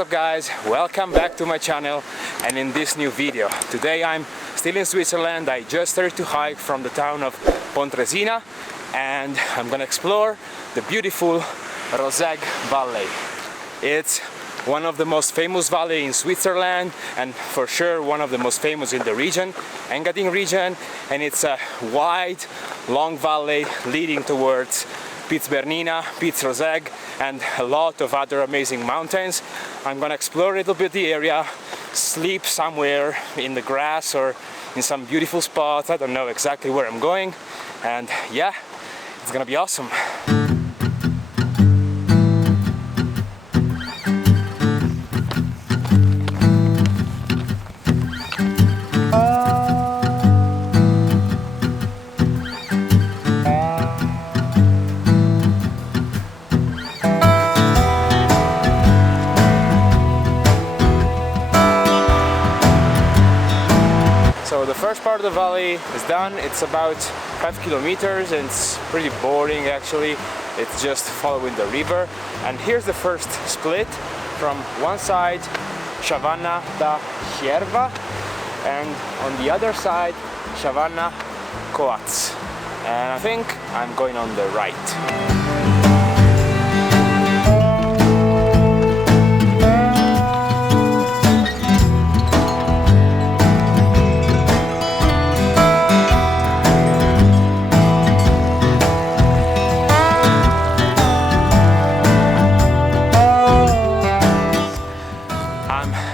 What's up guys, welcome back to my channel and in this new video. Today I'm still in Switzerland. I just started to hike from the town of Pontresina and I'm gonna explore the beautiful Roseg Valley. It's one of the most famous valleys in Switzerland and for sure one of the most famous in the region, Engadin region, and it's a wide, long valley leading towards Piz Bernina, Piz Roseg, and a lot of other amazing mountains. I'm gonna explore a little bit the area, sleep somewhere in the grass or in some beautiful spots. I don't know exactly where I'm going, and yeah, it's gonna be awesome. So the first part of the valley is done. It's about 5 kilometers and it's pretty boring actually. It's just following the river. And here's the first split. From one side, Savana da Hierva, and on the other side, Savana Coats. And I think I'm going on the right.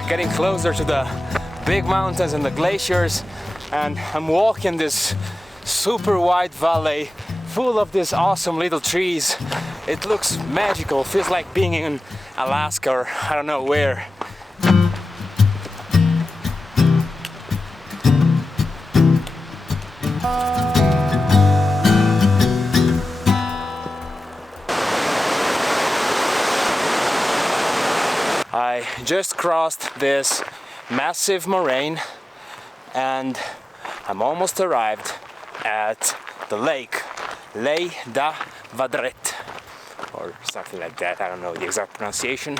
Getting closer to the big mountains and the glaciers, and I'm walking this super wide valley full of these awesome little trees. It looks magical, feels like being in Alaska or I don't know where. I just crossed this massive moraine and I'm almost arrived at the lake, Lake da Vadret, or something like that. I don't know the exact pronunciation.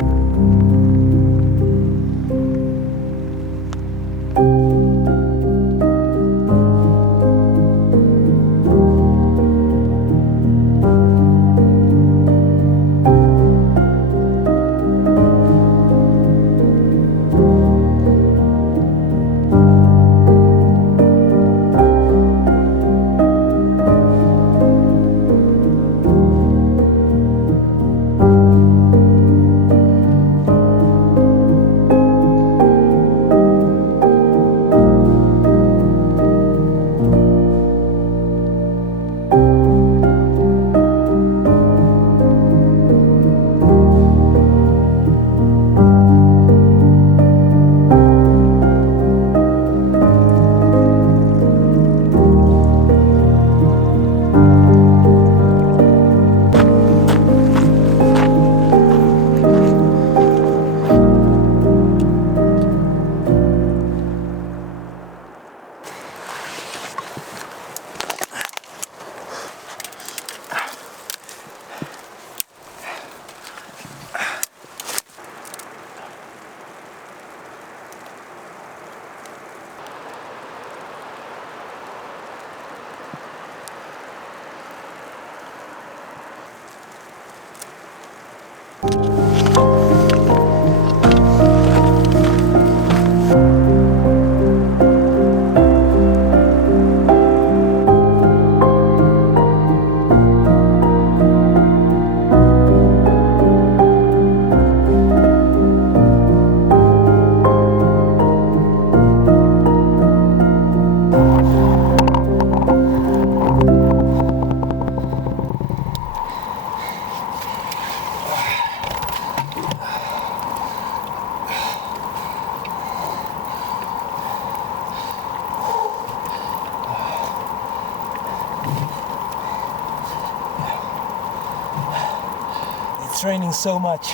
It's raining so much.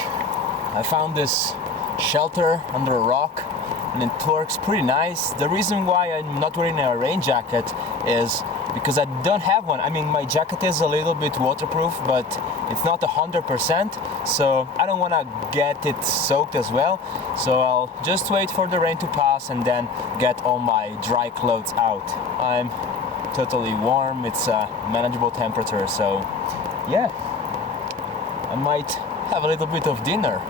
I found this shelter under a rock and it works pretty nice. The reason why I'm not wearing a rain jacket is because I don't have one. I mean, my jacket is a little bit waterproof, but it's not 100%, so I don't want to get it soaked as well. So I'll just wait for the rain to pass and then get all my dry clothes out. I'm totally warm, it's a manageable temperature, so yeah, I might have a little bit of dinner.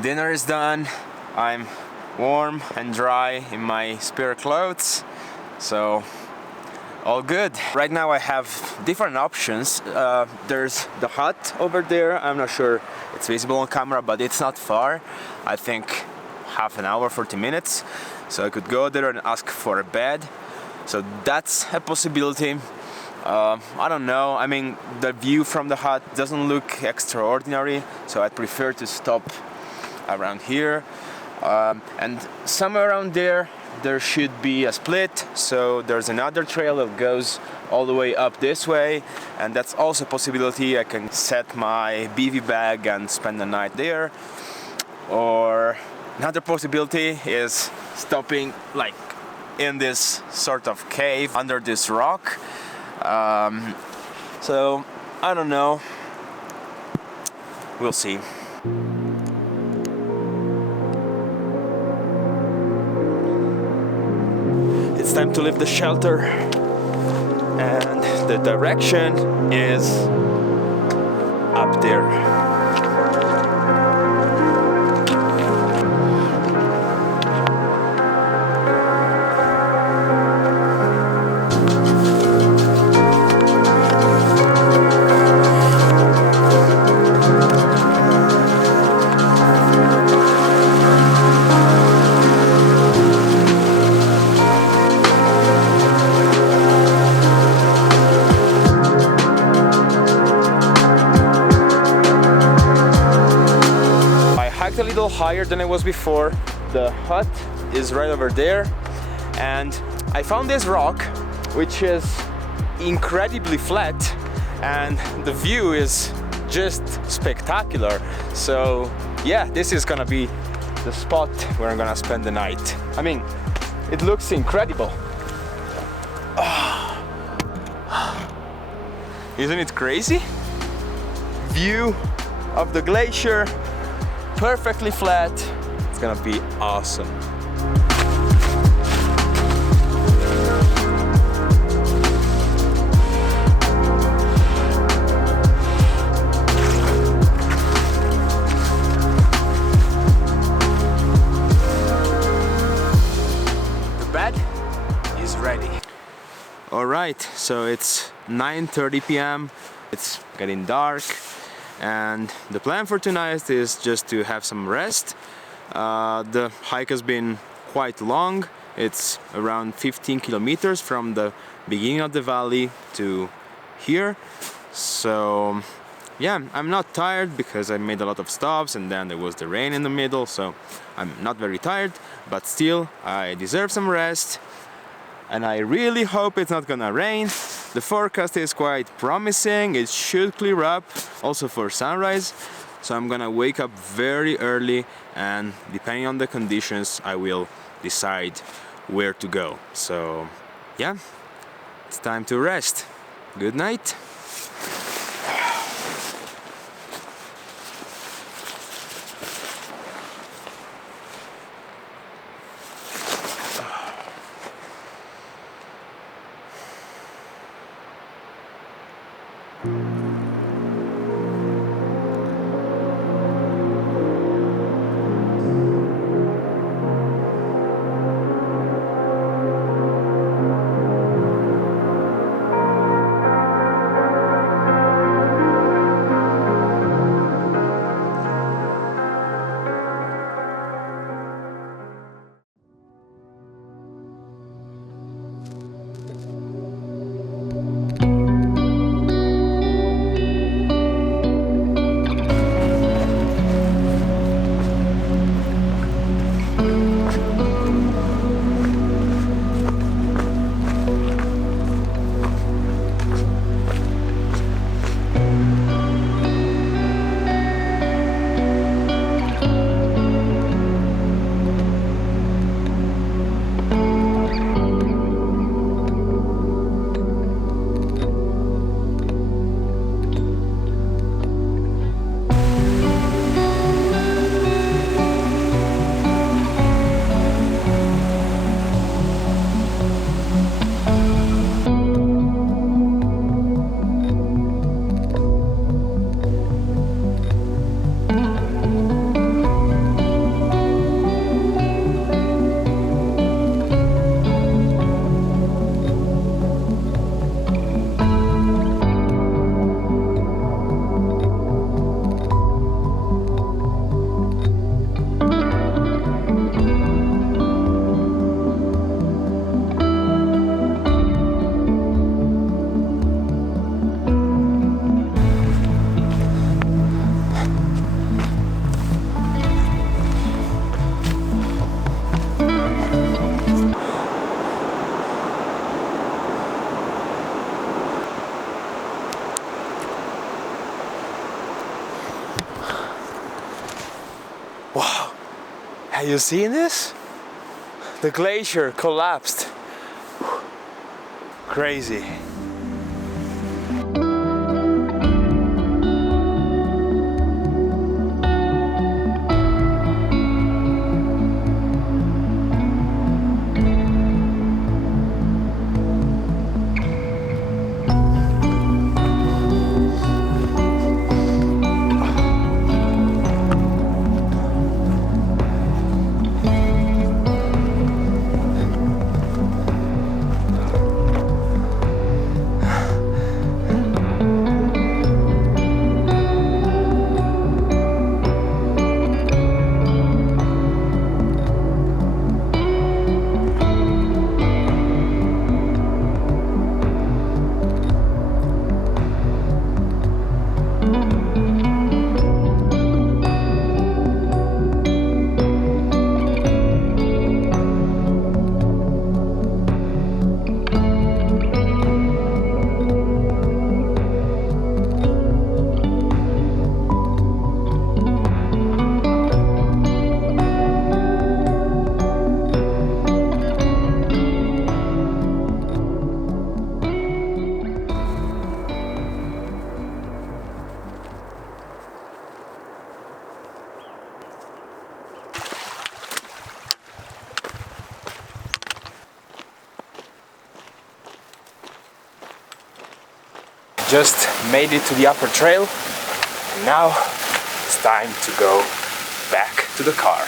Dinner is done. I'm warm and dry in my spare clothes, so all good. Right now I have different options. There's the hut over there. I'm not sure it's visible on camera, but it's not far. I think half an hour, 40 minutes. So I could go there and ask for a bed. So that's a possibility. I don't know. I mean, the view from the hut doesn't look extraordinary, so I'd prefer to stop around here, and somewhere around there should be a split, so there's another trail that goes all the way up this way, and that's also a possibility. I can set my bivy bag and spend the night there. Or another possibility is stopping like in this sort of cave under this rock. So I don't know, we'll see. It's time to leave the shelter, and the direction is up there. A little higher than it was before. The hut is right over there, and I found this rock which is incredibly flat, and the view is just spectacular. So yeah, this is gonna be the spot where I'm gonna spend the night. I mean, it looks incredible. Isn't it crazy? View of the glacier, perfectly flat. It's gonna be awesome. The bed is ready. All right, so it's 9:30 p.m. It's getting dark. And the plan for tonight is just to have some rest. The hike has been quite long. It's around 15 kilometers from the beginning of the valley to here. So yeah, I'm not tired because I made a lot of stops, and then there was the rain in the middle, so I'm not very tired, but still I deserve some rest. And I really hope it's not gonna rain. The forecast is quite promising. It should clear up also for sunrise. So I'm gonna wake up very early, and depending on the conditions I will decide where to go. So yeah, it's time to rest. Good night. Are you seeing this? The glacier collapsed. Crazy. Just made it to the upper trail, and now it's time to go back to the car.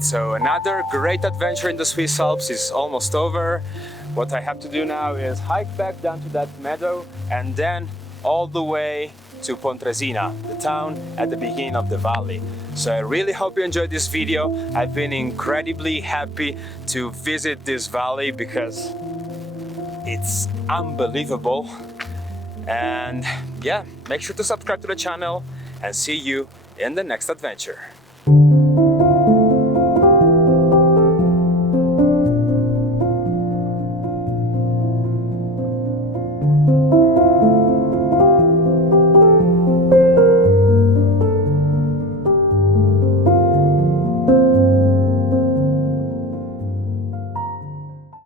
So another great adventure in the Swiss Alps is almost over. What I have to do now is hike back down to that meadow and then all the way to Pontresina, the town at the beginning of the valley. So I really hope you enjoyed this video. I've been incredibly happy to visit this valley because it's unbelievable. And yeah, make sure to subscribe to the channel and see you in the next adventure.